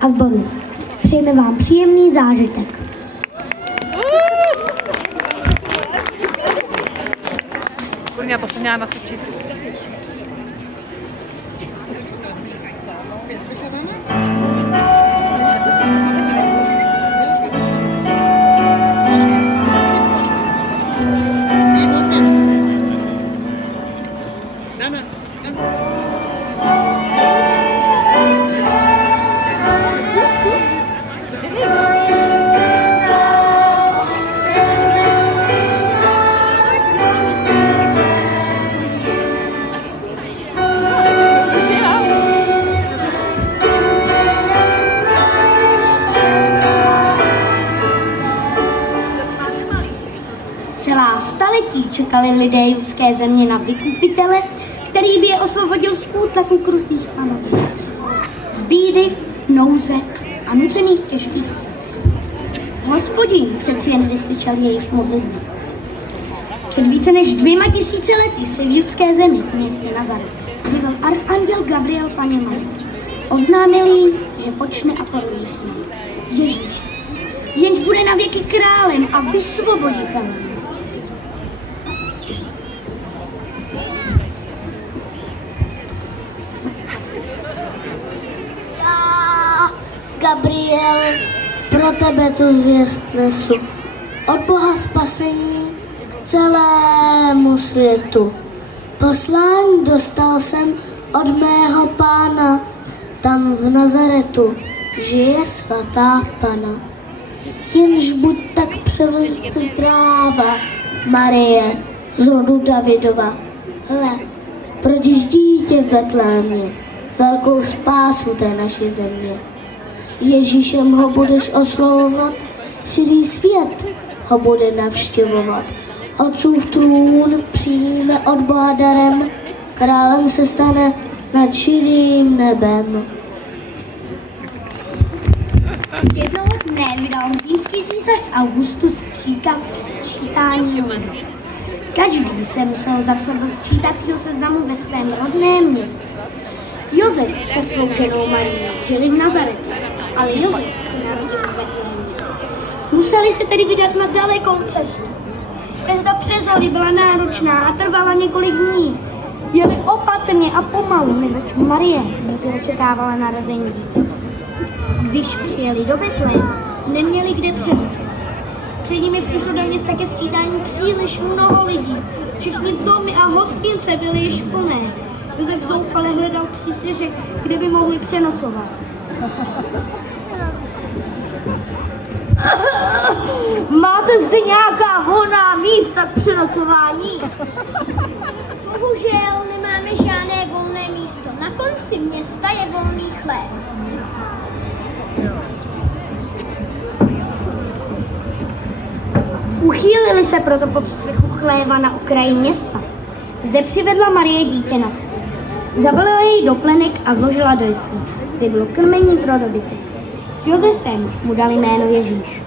a sboru. Přejeme vám příjemný zážitek. Kurňa, to se měla natočit. Celá staletí čekali lidé judské země na vykupitele, který by je osvobodil z útlaku krutých panů, z bídy, nouze a nucených těžkých prací. Hospodin přeci jen vyslyšel jejich modlitby. Před více než 2000 lety se v judské zemi v městě Nazaret zjevil archanděl Gabriel Panně Marii. Oznámil jí, že počne a porodí syna, Ježíš, jenž bude na věky králem a vysvoboditelem. Gabriel, pro tebe tu zvěst nesu, od Boha spasení k celému světu. Poslání dostal jsem od mého Pána, tam v Nazaretu žije svatá Pana. Jenž buď tak přelitráva, Marie, z rodu Davidova. Hle, prodíš dítě v Betlémě, velkou spásu té naší země. Ježíšem ho budeš oslovovat, celý svět ho bude navštěvovat. Otcův trůn přijme od Boha darem, králem se stane nad širým nebem. Jednoho dne vydal římský císař Augustus příkaz ke sčítání lidu. Každý se musel zapsat do sčítacího seznamu ve svém rodném městě. Josef se svou ženou Marií žili v Nazaretu, ale Josef se narodil v Betlémě. Museli se tedy vydat na dalekou cestu. Cesta přes hory byla náročná a trvala několik dní. Jeli opatrně a pomalu, neboť Marie brzy očekávala narození dítěte. Když přijeli do Betléma, neměli kde přenocovat. Před nimi přišlo do města ke sčítání příliš mnoho lidí. Všechny domy a hostince byly již plné. Josef zoufale hledal přístřešek, kde by mohli přenocovat. Máte zde nějaká volná místa k přenocování? Bohužel nemáme žádné volné místo. Na konci města je volný chlév. Uchýlili se proto pod střechu chléva na okraji města. Zde přivedla Marie dítě na svět. Zabalila jej do plenek a vložila do jesle, kde bylo krmení pro dobytek. S Josefem mu dali jméno Ježíš.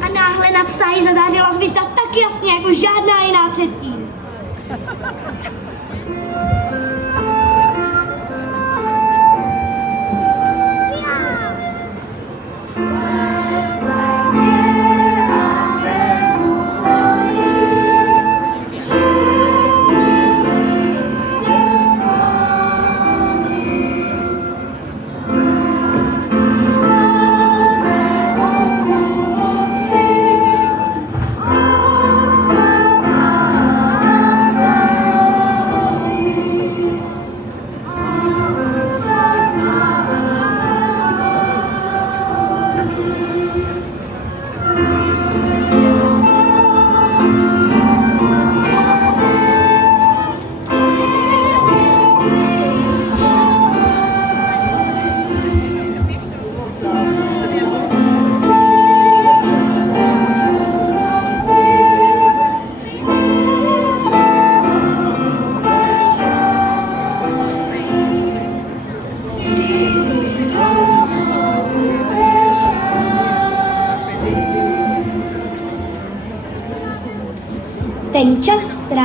A náhle nad stájí zazářila hvězda tak jasně, jako žádná jiná předtím.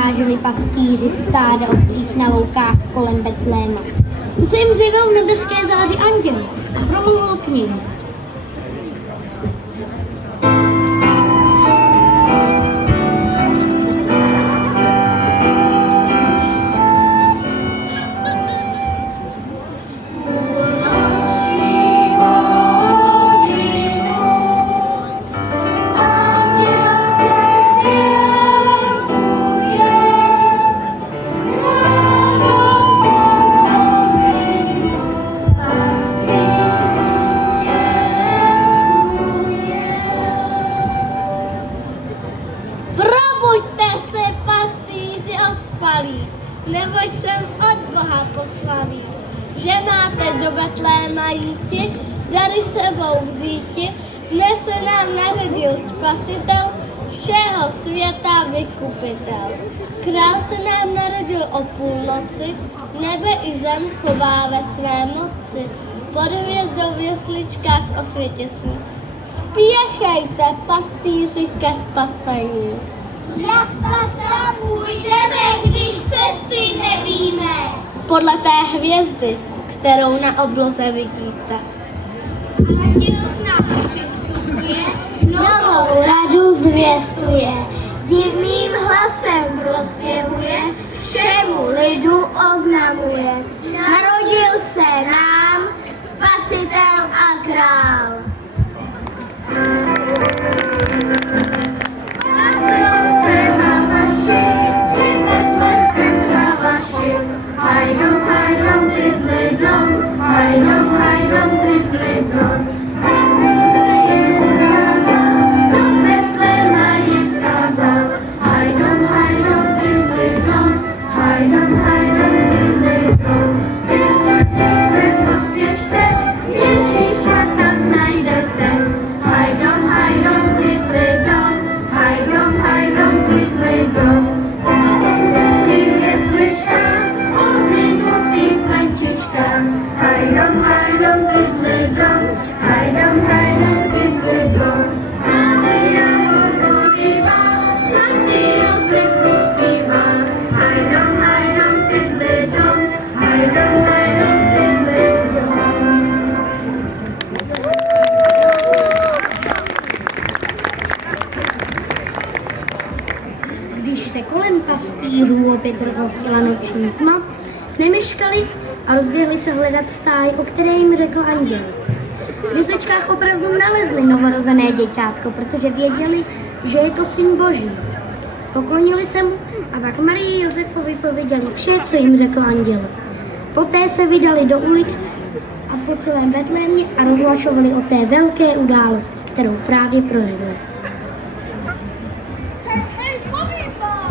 strážili pastýři stáda ovčích na loukách kolem Betléma. To se jim zjevil v nebeské záři anděl a promluvil k nim. Probuďte se, pastýři ospalí, neboť jsem od Boha poslaný. Že máte do Betléma jíti, dary sebou vzíti, dnes se nám narodil Spasitel, všeho světa vykupitel. Král se nám narodil o půlnoci, nebe i zem chová ve své moci. Pod hvězdou v jesličkách o světě sní. Spěchejte, pastýři, ke spasení. Jak pak tam půjdeme, když cesty nevíme? Podle té hvězdy, kterou na obloze vidíte. Anděl k nám přistupuje, Novou radu zvěstuje, divným hlasem prospěvuje, všemu lidu oznamuje. narodil se nám Spasitel a král. Když se kolem pastýřů opět rozhostila noční tma, nemeškali a rozběhli se hledat stáj, o které jim řekl anděl. V jesličkách opravdu nalezli novorozené děťátko, protože věděli, že je to syn Boží. Poklonili se mu a pak Marii Josefovi pověděli vše, co jim řekl anděl. Poté se vydali do ulic a po celém Betlémě a rozhlašovali o té velké události, kterou právě prožili. Hej, povíba!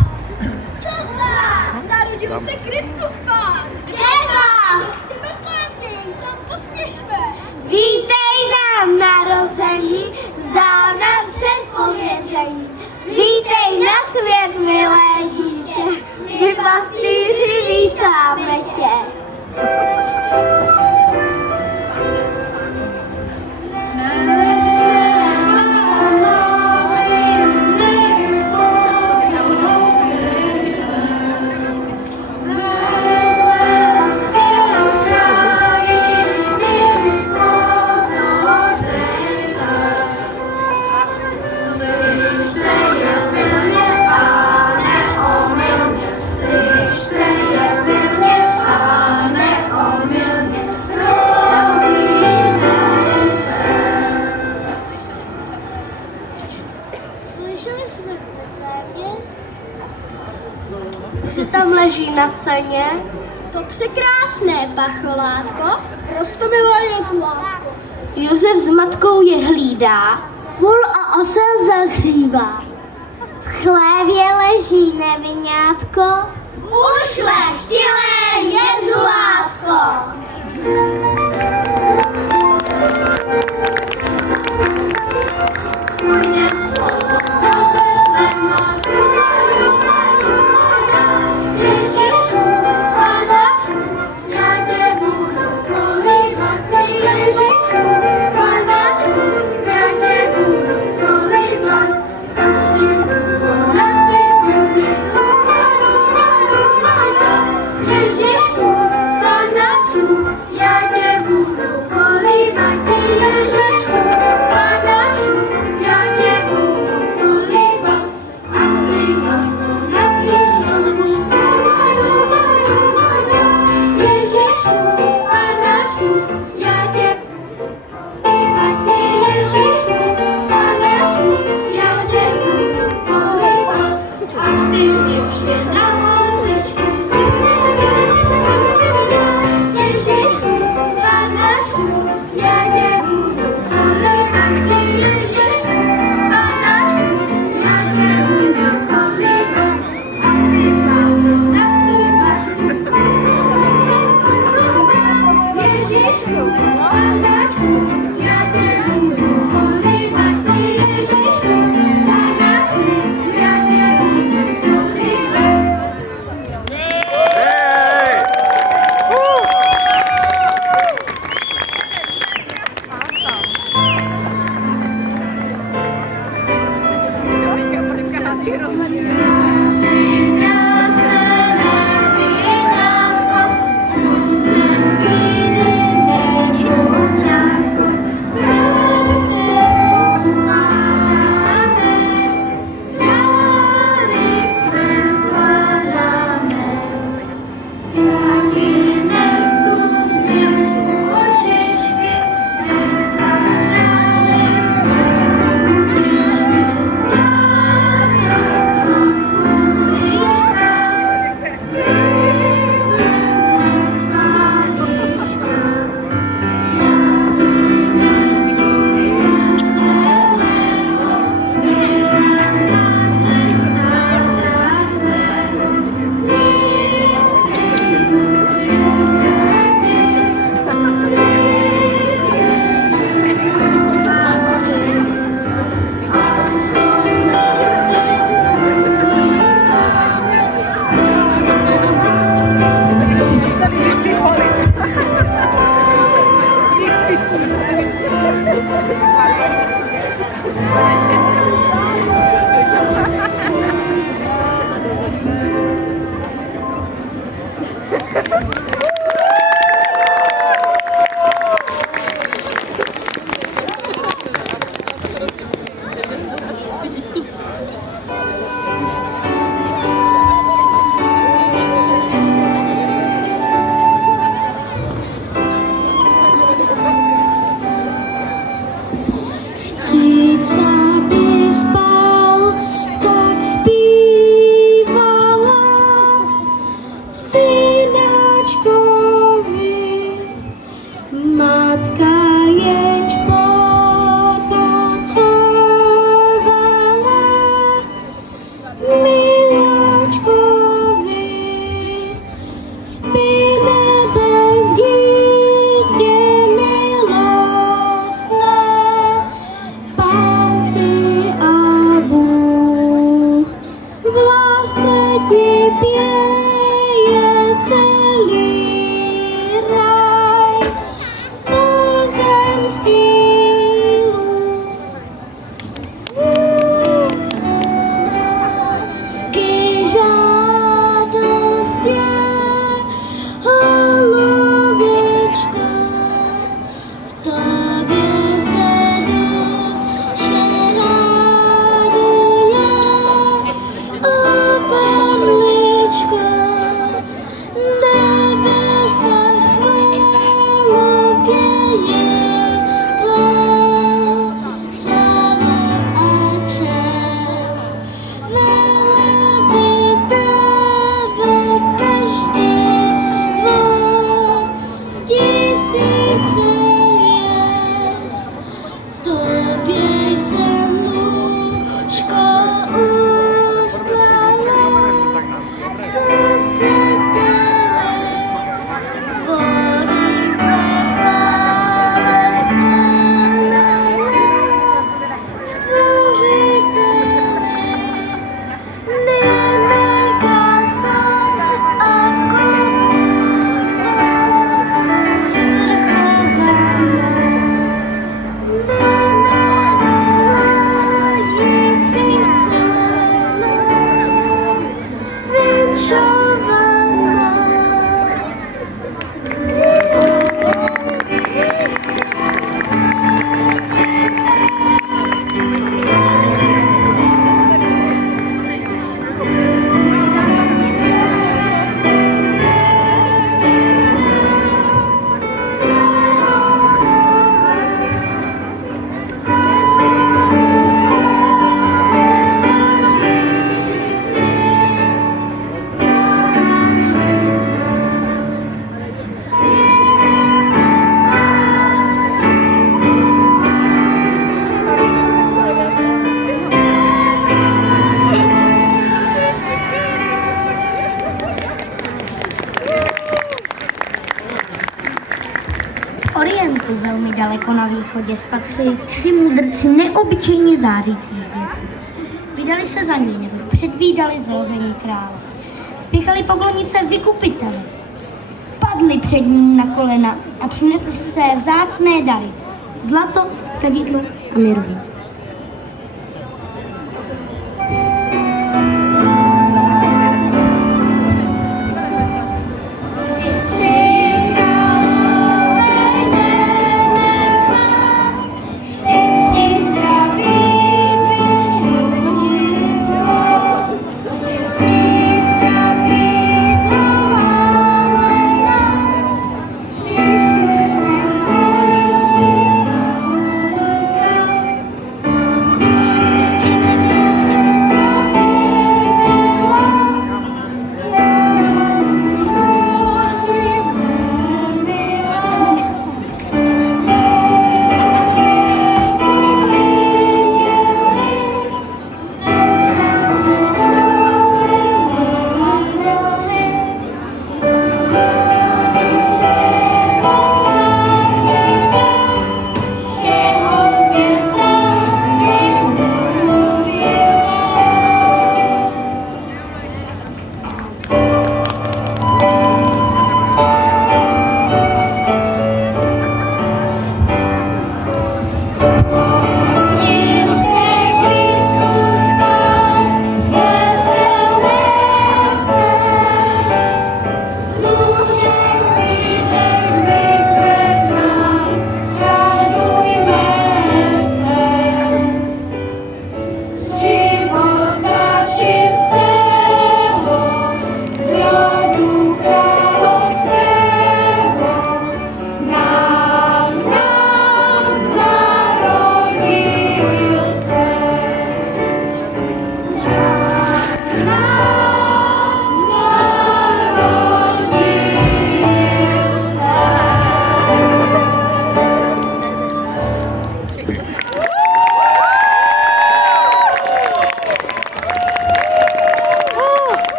Co tam? Narodil se Kristus Pán! Kde má? Prostě Betlémě, tam pospěšme! Vítej nám narození, zdávna předpovězení. Vítej na svět, milé dítě, my pastýři vítáme tě. Slyšeli jsme v Betlémě, že tam leží na saně To překrásné pacholátko, roztomilé zlátko. Josef s matkou je hlídá, vůl a osel zahřívá. V chlévě leží nevinátko, Ušlechtilé je zlátko. pěje celý raj pozemský lůd. Ky žádost je holubička, v tobě se duše raduje. O Pavličko, nebesa chválopějí tvou slavu a čest. Velebí tebe každý tvor, tisíce hvězd. Tobě jsem nůžko ustala, Spasitele, tvory tvé chvále svolala, Stvořitele, nebe krásou a korunnou, svrchovanou, vymilující celou, vinčovanou. V Orientu, velmi daleko na východě, spatřili 3 mudrci neobyčejně zářící hvězdy. Vydali se za ní, nebo předvídali zrození krále. Spěchali poklonit se vykupiteli. Padli před ním na kolena a přinesli své vzácné dary. Zlato, kadidlo a mirhu.